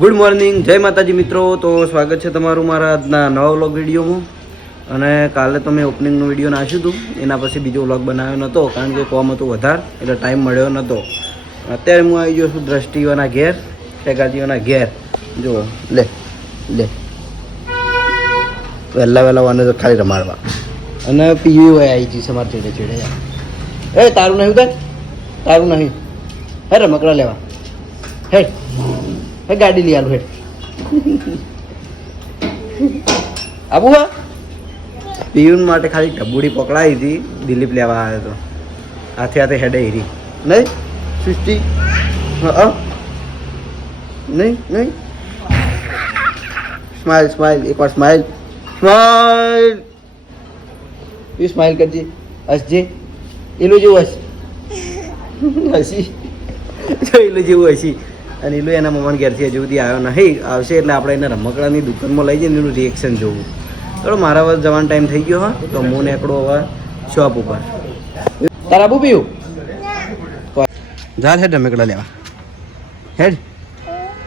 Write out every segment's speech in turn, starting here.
Good morning, જય માતાજી મિત્રો. તો સ્વાગત છે તમારું મારા આજના નવા વ્લોગ વિડીયોમાં. અને કાલે તો મેં ઓપનિંગનું વિડીયો નાખ્યું હતું, એના પછી બીજો વ્લોગ બનાવ્યો નહોતો કારણ કે કોમ હતું વધારે એટલે ટાઈમ મળ્યો નહોતો. અત્યારે હું આવી ગયો છું દ્રષ્ટિઓના ઘેર, ટેકાજીઓના ઘેર. જુઓ, લે લે વહેલા વાને તો ખાલી રમાડવા. અને પીવી હોય આવી ગઈ છે મારે ચેડે ચેડે. એ તારું નહીં ઉતાર, તારું નહીં. હે રમકડા લેવા, હે હે ગાડી લઈ આલું. હેડ આબુ હા પીયુન માટે ખાલી ઢબુડી પકડાવી હતી, દિલીપ લેવા આવ્યો હતો. હાથે હાથે હેડે હીરી નહીં સૃષ્ટિ. હા નહીં નહીં. સ્માઇલ સ્માઇલ, એકવાર સ્માઇલ સ્માઇલ. એ સ્માઇલ કરજે, હસજે. એલું જેવું હસી એલું જેવું હસી. અને એલું એના મમ્માને ઘેરથી હજુ સુધી આવ્યો નહીં. આવશે એટલે આપણે એને રમકડાની દુકાનમાં લઈ જઈને એનું રિએક્શન જોવું. ચલો, મારા હવે જવાનો ટાઈમ થઈ ગયો. હા, તો હું નીકળો હવે શોપ ઉપર. તારા આબુ પીયું જા હેડ રમકડા લેવા. હેડ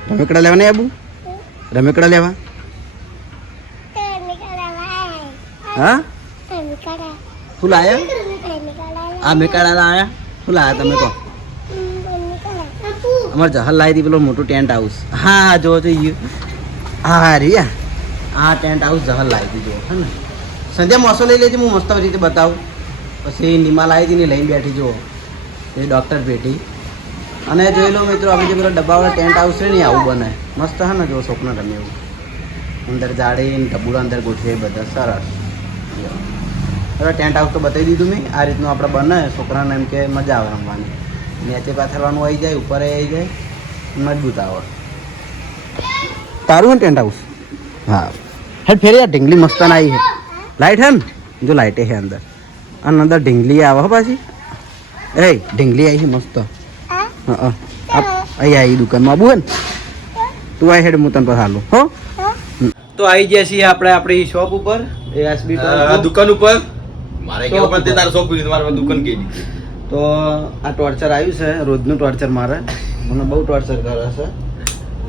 રમકડા લેવા નહીં આબુ, રમકડા લેવા. હા શું લાયા? આ મેકાડા લાયા. શું લાયા તમે કહો? અમારે જહાલ લાવી હતી પેલો મોટું ટેન્ટ હાઉસ. હા જો ગયું. હા રિયા, આ ટેન્ટ હાઉસ જહાલ લાવી હતી. જો હે ને સંધ્યા મોસો લઈ લેજે, હું મસ્ત રીતે બતાવું. પછી નિમા લાવી હતી ને લઈને બેઠી. જુઓ એ ડૉક્ટર પેટી. અને જોઈ લો મિત્રો, આપણે જે પેલો ડબ્બાવાળા ટેન્ટ હાઉસ છે ને આવું બને મસ્ત. હા ને જો સ્વપ્ન રમે એવું. અંદર જાળીને ઢબુડા અંદર ગોઠવે બધા સરસ. હવે ટેન્ટ હાઉસ તો બતાવી દીધું મેં. આ રીતનું આપણે બને, છોકરાને એમ કે મજા આવે રમવાની. નીચે પાથરવાનું આવી જાય, ઉપર આવી જાય, મજબૂત આવે. તારું ને ટેન્ટ હાઉસ? હા હેડ ફેરી. આ ઢીંગલી મસ્તાન આવી છે. લાઇટ હે ને, જો લાઇટે છે અંદર. અને અંદર ઢીંગલી આવે હો પાછી. એ ઢીંગલી આવી છે મસ્ત. હા અહીં આવી દુકાનમાં આબુ હે ને. તું આવી હેડ, હું તને પર હાલું હો. તો આવી ગયા છીએ આપણે આપણી શોપ ઉપર, એસબી દુકાન ઉપર. મારે કેવું પણ તે તારો શોપ કરી તમારે દુકાન કે તો આ ટોર્ચર આવ્યું છે, રોજનું ટોર્ચર મારે. મને બહુ ટોર્ચર કરે છે.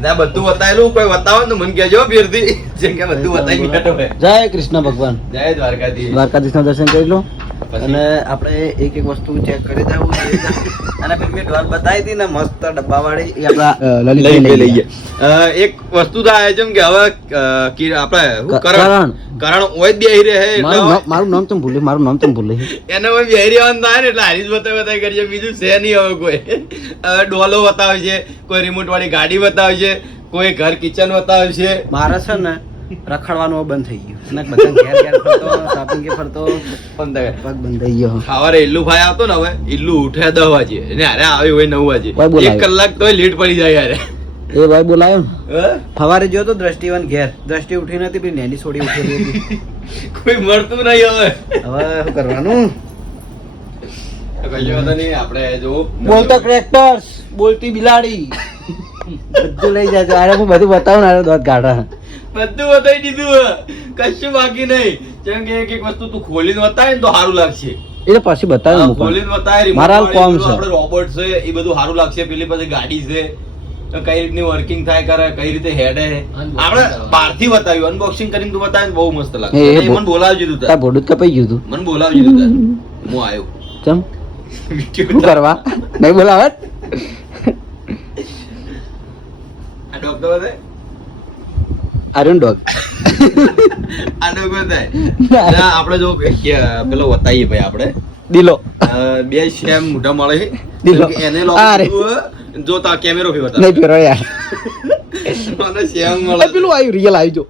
ના બધું બતાવેલું, કોઈ બતાવો તો મને કહેજો ફેરથી. જેમ કે બધું બતાવી બેઠો હે. જય કૃષ્ણ ભગવાન, જય દ્વારકાધીશ. દ્વારકાધીશના દર્શન કરી લો. અને આપણે એક એક વસ્તુ ચેક કરી જવું. અને પેલી મેં ઢોલ બતાવી હતી ને મસ્ત ડબ્બાવાળી, એ આપણા લલિતભાઈ લઈ ગયા. એક વસ્તુ તો આવે છે કે હવે આપણે કરણ ઓય બેહી રહે એટલે મારું નામ તો ભૂલે, મારું નામ તો ભૂલે. એને ઓય બેહી રહેવાનું થાય ને એટલે હારી જ બતાવી કરીએ. બીજું છે નહીં હવે કોઈ. હવે ડોલો બતાવે છે, કોઈ રિમોટ વાળી ગાડી બતાવે છે, કોઈ ઘર કિચન બતાવે છે. મારે છે ને રખડવાનું બંધ થઈ ગયું. અને બધા ઘેર ઘેર ફરતો, શોપિંગ કે ફરતો પગ બંધ થઈ ગયો. સવારે ઇલ્લુ ભાઈ આવતો ને, હવે ઇલ્લુ ઉઠે 10 વાગે અને અરે આવી હોય 9 વાગે. 1 કલાક તો લેટ પડી જાય યાર. એ ભાઈ બોલાયો ને સવારે જોયો તો દ્રષ્ટિવાન ઘેર. દ્રષ્ટિ ઉઠી નથી, પેલી નેની છોડી ઉઠેલી હતી. કોઈ મળતું નહીં હવે. હવે શું કરવાનું? કઈ વાંધો નહીં. આપણે જો બોલતો ટ્રેક્ટર્સ, બોલતી બિલાડી, બધું લઈ જાય. અરે હું બધું બતાવું ને, દોત ગાઢા બધું બતાવી દીધું, કશું બાકી નહીં. જેમ કે એક એક વસ્તુ તું ખોલીને બતાવે ને તો સારું લાગશે. એટલે પછી બતાવ્યું ખોલીને બતાવે. મારા કોમ છે, આપણે રોબોટ છે એ બધું સારું લાગશે. પેલી પાસે ગાડી છે, કઈ રીતની વર્કિંગ થાય કરે, કઈ રીતે હેડે. આપણે બહારથી બતાવ્યું, અનબોક્સિંગ કરીને તું બતાવે બહુ મસ્ત લાગે. મને બોલાવજો તું. તાર ભોડું કપાઈ ગયું તું. મને બોલાવજો તું. હું આવ્યો. ચમ શું કરવા નહીં બોલાવે? આ ડોક્ટર બતાય, આર્યન ડોગ. આ ડોગ બતાય. આપણે જો પેલો બતાવીએ ભાઈ, આપણે દિલો બે સેમ મોઢા મળે છે. દિલો એને જો તા કેમેરો ફેર બતાવ નહીં ફેરો યાર. મને સેમ મળે. પેલું આવ્યું રિયલ આવી જો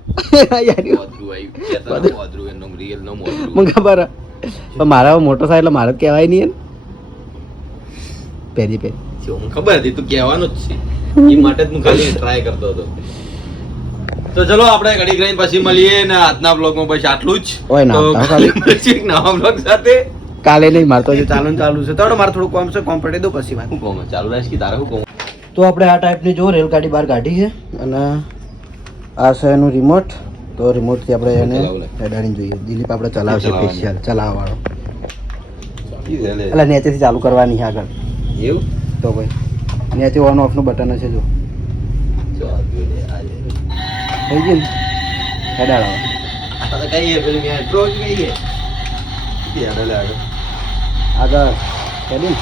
યાર. ઓદરું આવ્યું. ઓદરું એનો રિયલ નો મોદરું. મને ખબર પણ મારા મોટો થાય એટલે મારે કહેવાય નહીં. પહેરી મને ખબર હતી તું કહેવાનું જ છે, એ માટે જ હું ખાલી ટ્રાય કરતો હતો. તો ચલો આપણે ઘડી કરીને પછી મળીએ ને આજના બ્લોગમાં બસ આટલું જ. ઓય ના પછી એક નવા બ્લોગ સાથે કાલે નહીં. મારતો હજી ચાલુ છે. તો મારે થોડું કોમ છે, કોમ પડી દો પછી વાત. શું કોમ ચાલુ રહેશે કે તારે શું કોમ? તો આપણે આ ટાઈપની જો રેલગાડી બહાર કાઢી છે. અને આ છે એનું રિમોટ. તો રિમોટથી આપણે એને હેડાડીને જોઈએ. દિલીપ આપણે ચલાવશે સ્પેશિયલ ચલાવવાવાળો. એટલે નીચેથી ચાલુ કરવાની આગળ એવું તો ભાઈ નીચે ઓન ઓફ નું બટન હશે જો થઈ ગયું ને હેડાડો આ તો કહીએ પેલું મેટ્રો કહીએ યાર લે આગળ કરી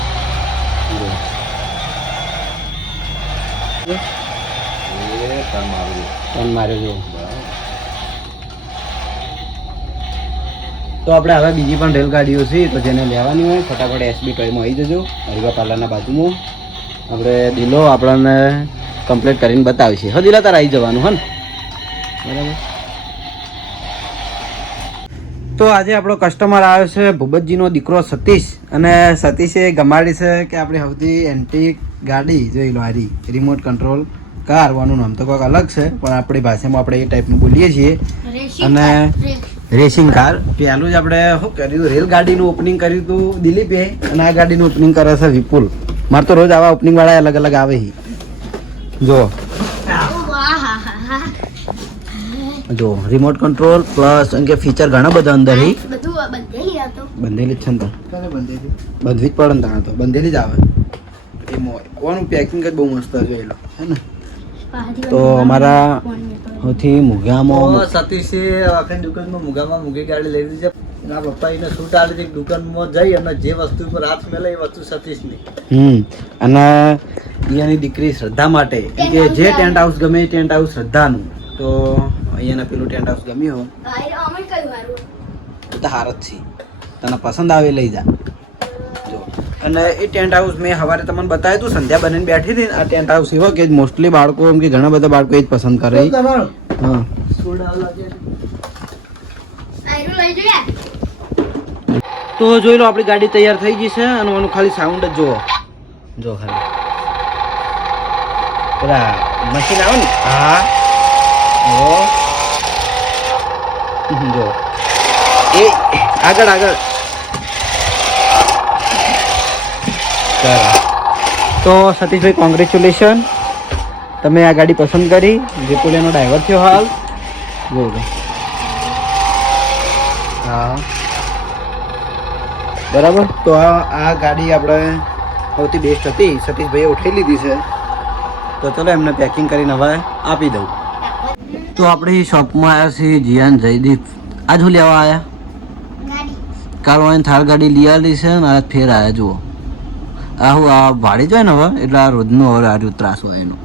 એ તમારું ટર્ન માર્યો જો તો આપણે હવે બીજી પણ રેલગાડીઓ છે તો જેને લેવાની હોય ફટાફટ એસબી ટોયમાં આવી જજો હરિભા પાર્લરના બાજુમાં આપણે દિલો આપણને કમ્પ્લીટ કરીને બતાવીશે હા દિલા તારે આવી જવાનું હા ને બરાબર તો આજે આપણો કસ્ટમર આવ્યો છે ભૂપતજીનો દીકરો સતીશ અને સતીશે ગમાડી છે કે આપણી સૌથી એન્ટિક ગાડી જોઈ લો હારી રિમોટ કંટ્રોલ કાર વાનું નામ તો કોઈક અલગ છે પણ આપણી ભાષામાં આપણે એ ટાઈપનું બોલીએ છીએ અને રેસિંગ કાર પહેલું જ આપણે શું કર્યું હતું રેલગાડીનું ઓપનિંગ કર્યું હતું દિલીપે અને આ ગાડીનું ઓપનિંગ કરે છે વિપુલ મારે તો રોજ આવા ઓપનિંગ વાળા અલગ અલગ આવે છે જો રિમોટ કંટ્રોલ પ્લસ કે ફીચર ઘણા બધા અંદર હી બંધેલી જ છે ને બંધવી જ પડે ને તાણે તો બંધેલી જ આવે એનું પેકિંગ જ બહુ મસ્ત જોયેલો હે ને તો અમારા સૌથી મુગામાં સતીશે આખી દુકાનમાં મુગામાં મૂકી ગાડી લઈ લીધી છે એના પપ્પા એને શૂટ આલી હતી દુકાનમાં જઈ અને જે વસ્તુ ઉપર હાથ મેલે એ વસ્તુ સતીશની અને અહીંયાની દીકરી શ્રદ્ધા માટે કે જે ટેન્ટ હાઉસ ગમે એ ટેન્ટ હાઉસ શ્રદ્ધાનું તો અહીંયાના પેલું ટેન્ટ હાઉસ ગમ્યું હોય તો હાર જ છે તને પસંદ આવે લઈ જા જો અને એ ટેન્ટ હાઉસ મેં સવારે તમને બતાવ્યું હતું સંધ્યા બનીને બેઠી હતી આ ટેન્ટ હાઉસ એવો કે મોસ્ટલી બાળકો એમ કે ઘણા બધા બાળકો એ જ પસંદ કરે હા તો જોઈ લો આપણી ગાડી તૈયાર થઈ ગઈ છે અને એનું ખાલી સાઉન્ડ જ જુઓ જો ખાલી પેલા મશીન આવે ને હા જો એ આગળ આગળ તો સતીશભાઈ કોંગ્રેચ્યુલેશન તમે આ ગાડી પસંદ કરી વિપુલ એનો ડ્રાઈવર થયો હાલ જોયું હા બરાબર તો આ ગાડી આપણે સૌથી બેસ્ટ હતી સતીશભાઈએ ઉઠાવી લીધી છે તો ચલો એમને પેકિંગ કરીને હવે આપી દઉં તો આપણી શોપમાં આવ્યા છીએ જીયાન જયદીપ આજ હું લેવા આવ્યા કાલ વાળીને થાર ગાડી લઈ આવેલી છે ને આજ ફેર આવ્યા જુઓ આ હું આ ભાડી જાય ને હવે એટલે આ રોજનું હવે આર્યું ત્રાસ હોય એનું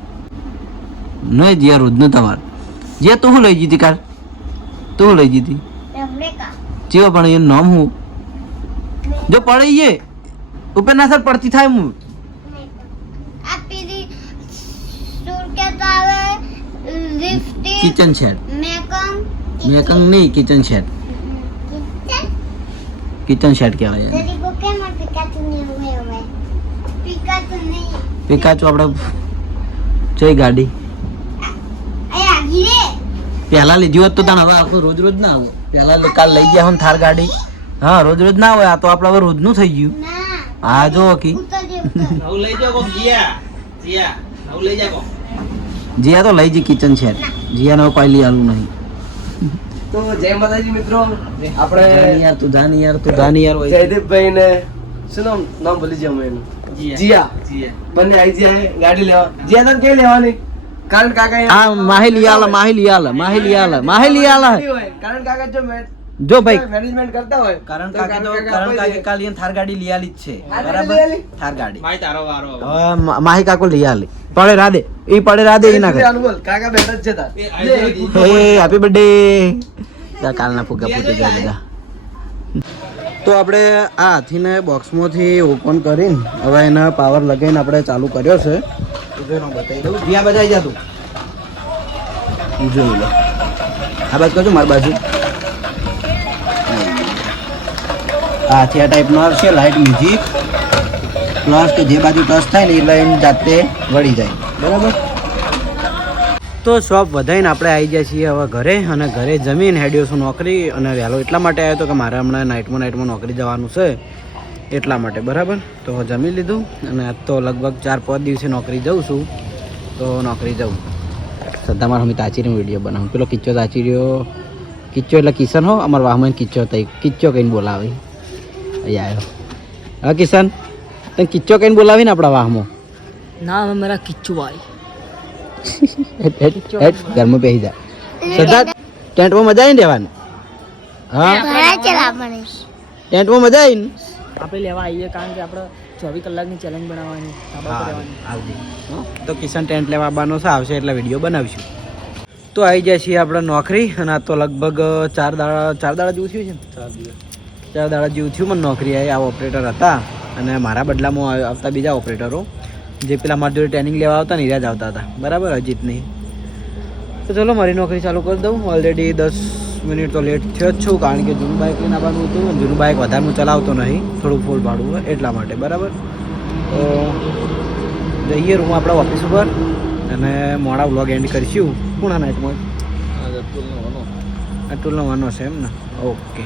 નહીં જીયા રોજનું તમારે જીયા તું શું લઈ જીતી કાલ તું શું લઈ જીતી ચીવો પણ એનું નામ હું જો પડી એ ઉપર ના સર પડતી થાય હું કિચન શેડ મેકંગ નહીં કિચન શેડ કિચન શેડ કહેવાય પિકાચુ આપણે જઈ ગાડી પહેલા લીધી હોત તો તને હવે આખું રોજ રોજ ના આવું પહેલા કાલ લઈ ગયા હોય થાર ગાડી હા રોજ રોજ ના હોય આ તો આપણે હવે રોજનું થઈ ગયું હા જો કી જીયા તો લઈ જઈ કિચન છે જીયા કોઈ લઈ આલું નહીં તો જય માતાજી મિત્રો આપણે યાર તું જાની યાર જયદીપભાઈ ને શું નામ ભૂલી જાવ એનું જીયા બંને આવી જાય ગાડી લેવા જીયા તને કઈ લેવાની કારણ કાકા આ માહિલી આલા કારણ કાકા જો ભાઈ મેનેજમેન્ટ કરતા હોય કારણ કાકે કાલ થાર ગાડી લઈ આલી જ છે બરાબર થાર ગાડી ભાઈ તારો વારો હવે માહી કાકો લઈ આલી પડે રાધે એ ના કરે કાકા બેઠા જ છે તાર હે હેપી બર્થડે કાલના ફુગ્ગા ફૂટી ગયા બધા તો આપણે આ હાથીને બોક્સમાંથી ઓપન કરીને હવે એના પાવર લગાવીને આપણે ચાલુ કર્યો છે બતાવી દઉં જ્યાં બજાઈ જા તું જોઈ લો આ બાજુ કરજો મારી બાજુ હાથી આ ટાઈપનો આવશે લાઇટ મ્યુઝિક પ્લસ કે જે બાજુ ટચ થાય ને એ લાઈન જાતે વળી જાય બરાબર તો શોપ વધારીને આપણે આવી જાય છીએ હવે ઘરે અને ઘરે જમીન હેડ્યો છું નોકરી અને વહેલો એટલા માટે આવ્યો હતો કે મારે હમણાં નાઇટમાં નોકરી જવાનું છે એટલા માટે બરાબર તો જમી લીધું અને આજ તો લગભગ 4-5 દિવસે નોકરી જાઉં છું તો નોકરી જાઉં સદ્દા મારા અમે તાચીરીનો વિડીયો બનાવું પેલો કિચ્ચો તાચી રહ્યો કિચ્ચો એટલે કિશન હો અમારા વાહમાં કિચ્ચો થઈ કિચ્ચો કહીને બોલાવે અહીંયા આવ્યો હા કિશન તને કિચ્ચો કહીને બોલાવીને આપણા વાહમાં नाम है मेरा किच्चू भाई ઘરમાં બેસી જા સિદ્ધાર્થ ટેન્ટમાં મજા આવી ને રહેવાની હા ટેન્ટમાં મજા આવી ને આપણે લેવા આવીએ કારણ કે આપણે 24 કલાકની ચેલેન્જ બનાવવાની ધાબા પર રહેવાની. આવજે તો કિશન ટેન્ટ લેવા આવવાનો છે આવશે એટલે વિડીયો બનાવીશું. તો આવી જાય છીએ આપણે નોકરી અને આ તો લગભગ 4 દાડા જેવું થયું છે ને 4 દાડા જેવું થયું મને નોકરી આવી. આ ઓપરેટર હતા અને મારા બદલામાં આવતા બીજા ઓપરેટરો જે પેલા મારી જોડે ટ્રેનિંગ લેવા આવતા ને એ જ આવતા હતા બરાબર અજીત નહીં. તો ચલો મારી નોકરી ચાલુ કરી દઉં. ઓલરેડી 10 મિનિટ તો લેટ થયો જ છું કારણ કે જૂનું બાઇક લઈને આવવાનું હતું અને જૂનું બાઇક વધારે હું ચલાવતો નહીં થોડું ફૂલ ભાડું હોય એટલા માટે બરાબર. તો જઈએ રૂમ આપણા ઓફિસ ઉપર અને મોડા વ્લોગ એન્ડ કરીશું પૂણા નાઇટમાં. અતુલનો વાનો છે એમ ને ઓકે.